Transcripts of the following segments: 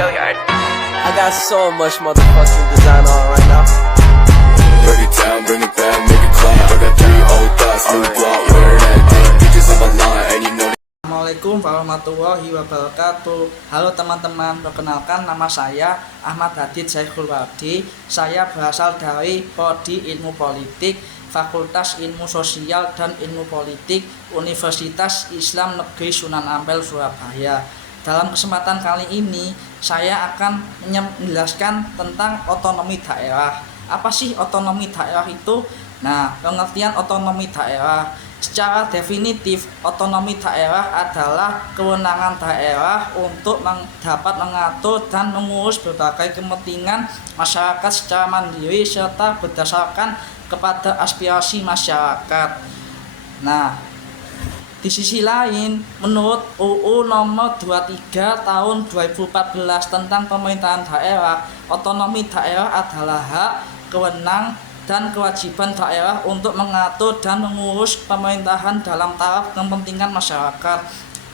I got so much motherfucking design on right now. Break it down, bring it back, make it clap. I got 3 old thoughts, new block, wear that thing. Bitches on my line, and you know. Assalamualaikum warahmatullahi wabarakatuh. Halo teman-teman, perkenalkan nama saya Ahmad Hadid Saikhul Wardi. Saya berasal dari Prodi Ilmu Politik, Fakultas Ilmu Sosial dan Ilmu Politik, Universitas Islam Negeri Sunan Ampel, Surabaya. Dalam kesempatan kali ini, saya akan menjelaskan tentang otonomi daerah. Apa sih otonomi daerah itu? Nah, pengertian otonomi daerah secara definitif, otonomi daerah adalah kewenangan daerah untuk dapat mengatur dan mengurus berbagai kepentingan masyarakat secara mandiri serta berdasarkan kepada aspirasi masyarakat. Nah, di sisi lain, menurut UU nomor 23 tahun 2014 tentang pemerintahan daerah, otonomi daerah adalah hak, kewenangan, dan kewajiban daerah untuk mengatur dan mengurus pemerintahan dalam taraf kepentingan masyarakat.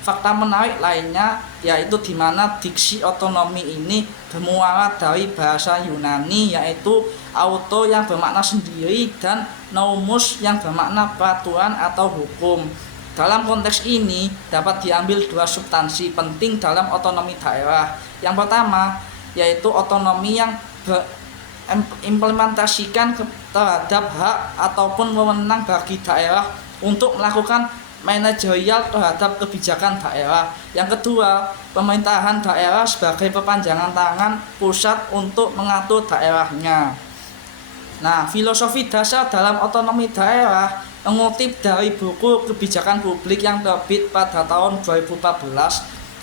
Fakta menarik lainnya yaitu di mana diksi otonomi ini bermuara dari bahasa Yunani, yaitu auto yang bermakna sendiri dan nomos yang bermakna peraturan atau hukum. Dalam konteks ini dapat diambil 2 substansi penting dalam otonomi daerah. Yang pertama yaitu otonomi yang implementasikan terhadap hak ataupun wewenang bagi daerah untuk melakukan manajerial terhadap kebijakan daerah. Yang kedua, pemerintahan daerah sebagai perpanjangan tangan pusat untuk mengatur daerahnya. Nah, filosofi dasar dalam otonomi daerah mengutip dari buku Kebijakan Publik yang terbit pada tahun 2014,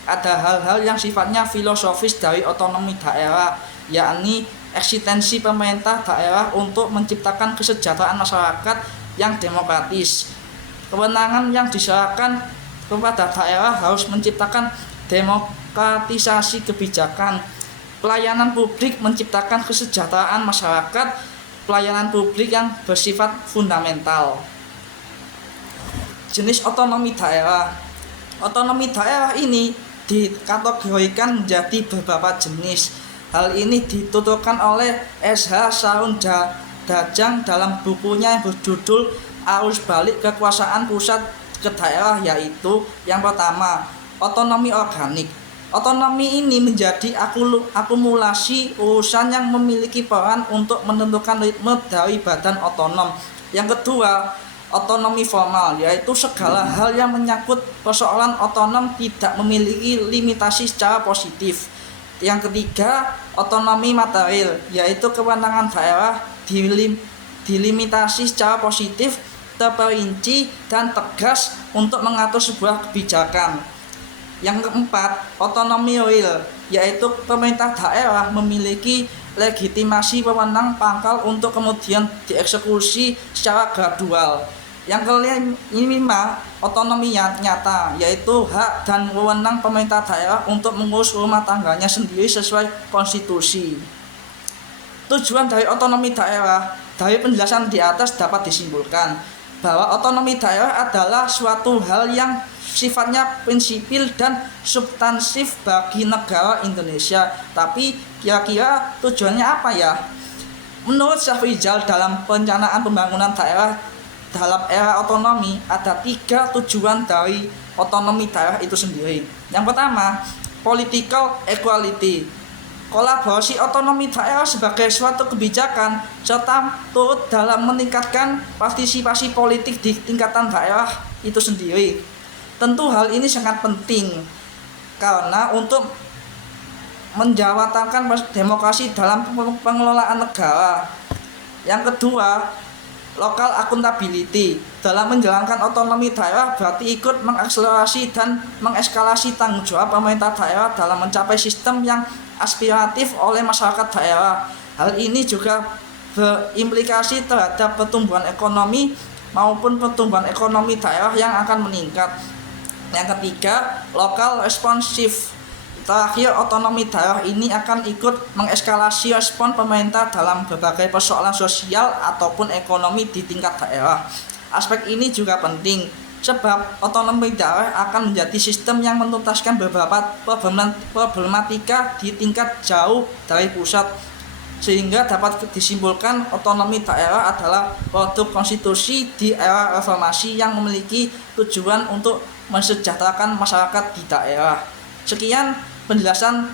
ada hal-hal yang sifatnya filosofis dari otonomi daerah, yakni eksistensi pemerintah daerah untuk menciptakan kesejahteraan masyarakat yang demokratis. Kewenangan yang diserahkan kepada daerah harus menciptakan demokratisasi kebijakan. Pelayanan publik menciptakan kesejahteraan masyarakat, pelayanan publik yang bersifat fundamental. Jenis otonomi daerah. Otonomi daerah ini dikategorikan menjadi beberapa jenis. Hal ini dituturkan oleh S.H. Sarun Dajang dalam bukunya yang berjudul Arus Balik Kekuasaan Pusat ke Daerah, yaitu yang pertama, otonomi organik. Otonomi ini menjadi akumulasi urusan yang memiliki peran untuk menentukan ritme dari badan otonom. Yang kedua, otonomi formal, yaitu segala hal yang menyangkut persoalan otonom tidak memiliki limitasi secara positif. Yang ketiga, otonomi material, yaitu kewenangan daerah dilimitasi secara positif, terperinci, dan tegas untuk mengatur sebuah kebijakan. Yang keempat, otonomi real, yaitu pemerintah daerah memiliki legitimasi wewenang pangkal untuk kemudian dieksekusi secara gradual. Yang kelima, otonomi nyata, yaitu hak dan wewenang pemerintah daerah untuk mengurus rumah tangganya sendiri sesuai konstitusi. Tujuan dari otonomi daerah, dari penjelasan di atas dapat disimpulkan bahwa otonomi daerah adalah suatu hal yang sifatnya prinsipil dan substansif bagi negara Indonesia. Tapi kira-kira tujuannya apa ya? Menurut Syafrizal dalam perencanaan pembangunan daerah dalam era otonomi, ada 3 tujuan dari otonomi daerah itu sendiri. Yang pertama, political equality. Kolaborasi otonomi daerah sebagai suatu kebijakan serta turut dalam meningkatkan partisipasi politik di tingkatan daerah itu sendiri. Tentu hal ini sangat penting karena untuk menjawatakan demokrasi dalam pengelolaan negara. Yang kedua, local accountability. Dalam menjalankan otonomi daerah berarti ikut mengakselerasi dan mengeskalasi tanggung jawab pemerintah daerah dalam mencapai sistem yang aspiratif oleh masyarakat daerah. Hal ini juga berimplikasi terhadap pertumbuhan ekonomi maupun pertumbuhan ekonomi daerah yang akan meningkat. Yang ketiga, local responsive. Terakhir, otonomi daerah ini akan ikut mengeskalasi respon pemerintah dalam berbagai persoalan sosial ataupun ekonomi di tingkat daerah. Aspek ini juga penting sebab otonomi daerah akan menjadi sistem yang menuntaskan beberapa problematika di tingkat jauh dari pusat, sehingga dapat disimpulkan otonomi daerah adalah produk konstitusi di era reformasi yang memiliki tujuan untuk mensejahterakan masyarakat di daerah. Sekian penjelasan